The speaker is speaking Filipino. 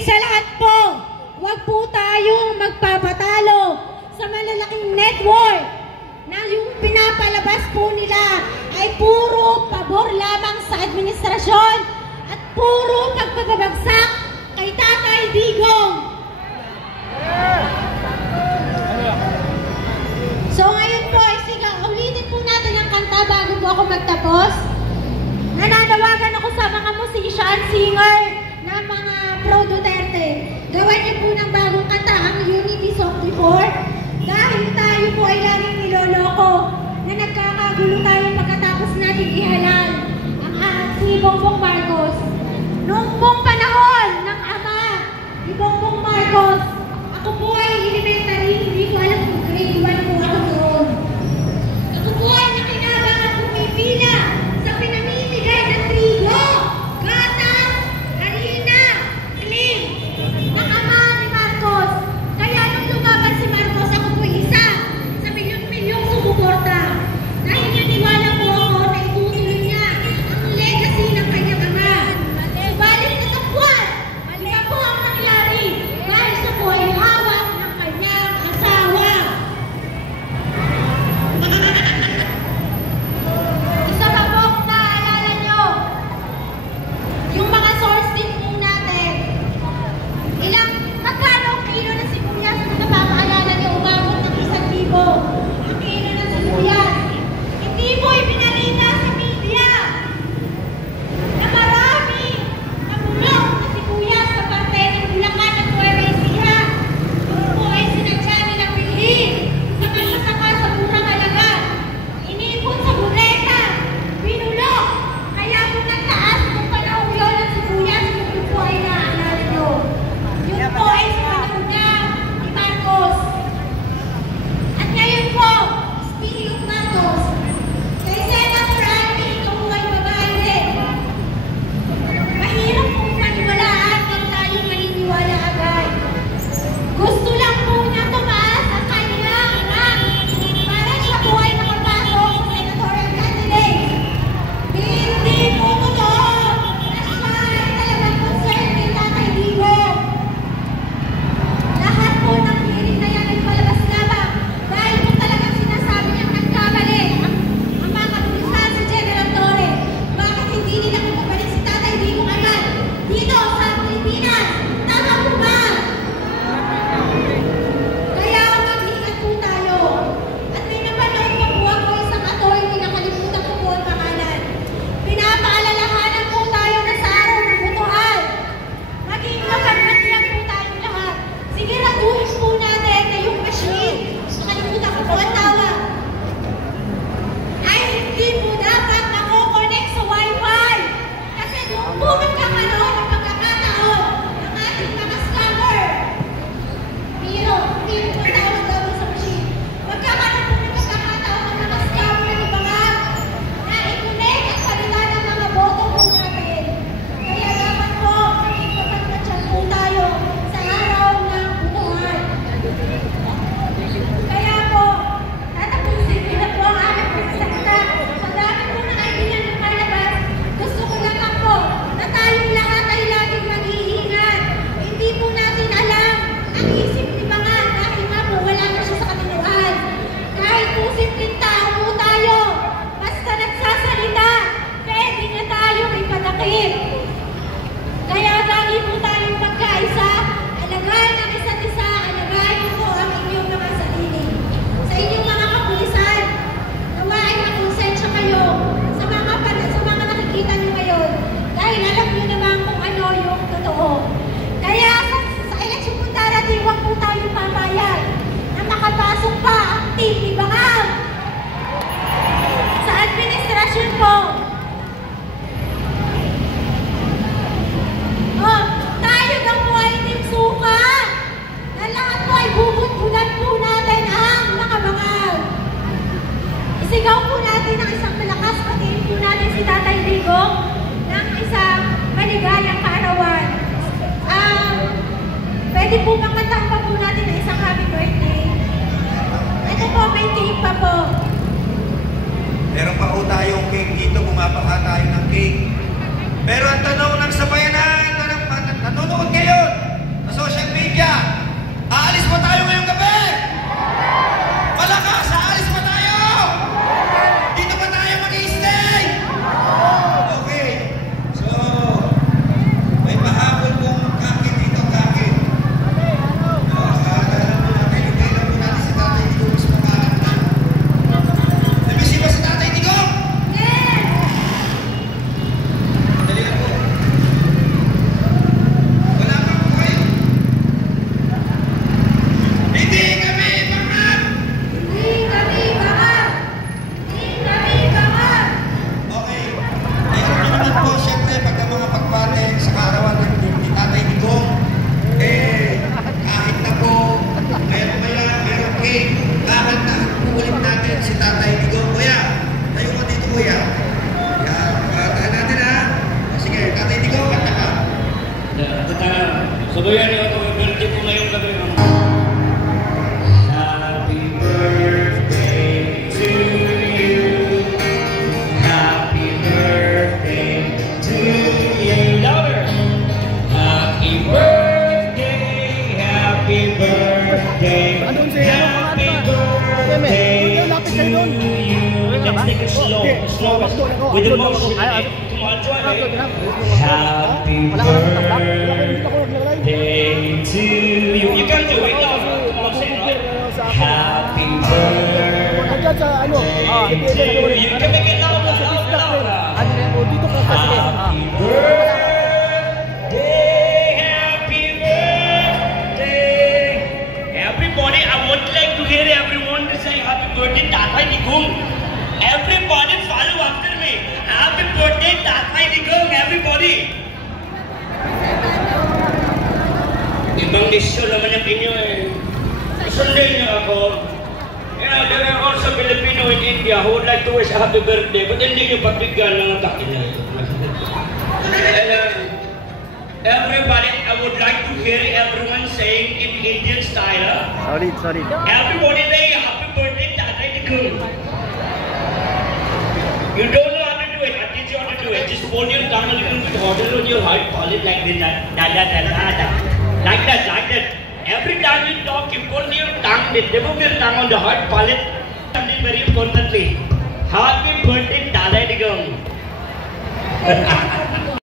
higit sa lahat po, huwag po tayong magpapatalo sa malalaking network na yung pinapalabas po nila ay puro pabor lamang sa administrasyon at puro pagpapabagsak kay Tatay Digong. So ngayon po, ulitin po natin ang kanta bago po ako magtapos. Nananawagan ako sa mga musician, singer na mga pro Duterte. Gawan niyo po ng bagong kanta ang Unity Song Before dahil tayo po ay laging niloloko na nagkakagulo tayo pagkatapos natin ihalal ang si Bongbong Marcos. Noong pong panahon ng ama ni Bongbong Marcos, ako po ay elementary, hindi ko alam kung grade 1 po ako doon. Ako po ay nakinabang at pumipila sa pinamimigay ng trigo, gatas, harina, clean ng ama ni Marcos. Kaya nung lumaban si Marcos, ako po isa sa milyon-milyong sumuporta. Dahil naniwala po ako na itutuloy niya ang legacy ng kanyang ama. Subalit natapwan, mali pa po ang nangyari dahil siya po ay hawak ng kanyang asawa. Isa pa po kung naaalala nyo, yung mga source din po natin, magkano ang kilo ng sibuyas na napapaalala nyo, umabot ng 1,000 ang kilo ng sibuyas. Hindi po ipinalita sa media na marami nabulok na sibuyas sa parte ng Bulacan at Nueva Ecija. Yun po ay sinadya nilang bilhin sa masasaka sa murang halaga. Inipon sa buleta, binulok. Kaya po nagtaas kung panahon yun ng sibuyas kung yun po ay naaalala nyo. Yun po ay sa panahon na ni Marcos. At ngayon po, speaking of Marcos, kay Senator Amy, ikaw po ay babae din. Mahirap pong maniwalaan kung tayo maniniwala agad. Gusto lang po niya tumaas ang kanyang rank para siya po ay makapasok sa senatorial candidate. Hindi po totoo na siya ay talagang concerned kay Tatay Digong. Lahat po ng hearing na yan ay palabas lamang dahil po talagang sinasabi niyang nagkamali ang mga kapulisan si General Torre. Bakit hindi nila pinabalik si Tatay Digong agad dito sa Pilipinas? Tama po ba? Kaya mag-ingat po tayo. At may napanood pa po ako isang attorney, nakalimutan ko po ang pangalan. Pinapaalalahanan po tayo na sa araw ng butuhan. Maging magkakatiyak po tayong lahat. Siguraduhin po natin na yung machine, nakalimutan ko po ang tawag, ay hindi po dapat nako-connect sa Wi-Fi. Kasi doon po magkakaroon ng pagkakataon ng ating mga scammer. Pero, hindi po tawag daw sa machine. Magkakaroon po ng pagkakataon ng mga scammer ni Bangag na i-connect at palitan ng mga boto po natin. Kaya dapat po, maging kapag-matyan po tayo sa araw ng butuhan. Kaya po, tatapusin ko na po ang aming pagsasalita. Sa dami po ng idea ng palabas, gusto ko lang po na tayong lahat ay laging mag-iingat. Hindi po natin alam ang isip ni Bangag dahil nga po wala na siya sa katinuan. Kahit po simpleng tao po tayo, basta nagsasalita, pwede na tayong ipadakip. Kaya lagi po tayong magkaisa, alagayan ang isa't isa, alagayan po ang inyong mga sarili. Sa inyong mga kapulisan, nawa ay makonsensya kayo sa mga nakikita nyo ngayon. Dahil alam nyo naman kung ano yung totoo. Kaya sa eleksyon po darating, huwag po tayong papayag na makapasok pa ang team ni Bangag sa administrasyon po. Tayo lang po ay team suka na lahat po ay bubut-bulan po natin ang mga Bangag. Isigaw po natin ang isang malakas, patiin po natin si Tatay Digong ng isang maligayang kaarawan. Pwede po makantahan pa po natin ang isang happy birthday. Ito po, may cake pa po. Meron pa po tayong cake dito, bumabaka tayo ng cake. Pero ang tanong ng sabayanan, nanonood ngayon, with emotion. Come on, join me. Happy birthday to you. You can do it now. Come on, say it, right? Happy birthday to you. You can make it louder, louder. Happy birthday, happy birthday. Everybody, I would like to hear everyone to say happy birthday, Tatay Digong. Everybody follow after me. Happy birthday, Tatay Digong, everybody. Ibang misyon naman yung inyo eh. Sunday niyo ako. Yeah, there are also Filipino in India who would like to wish a happy birthday, but hindi niyo pagbigyan ng atakin na ito. Everybody, I would like to hear everyone saying in Indian style. Sorry. Everybody say happy birthday, Tatay Digong. You don't know how to do it. I teach you how to do it. Just hold your tongue a little bit harder on your heart. Hold it like this. Like that. Every time you talk, you pull your tongue, remove your tongue on the heart, pull it. Something very importantly. Happy birthday, Tatay Digong.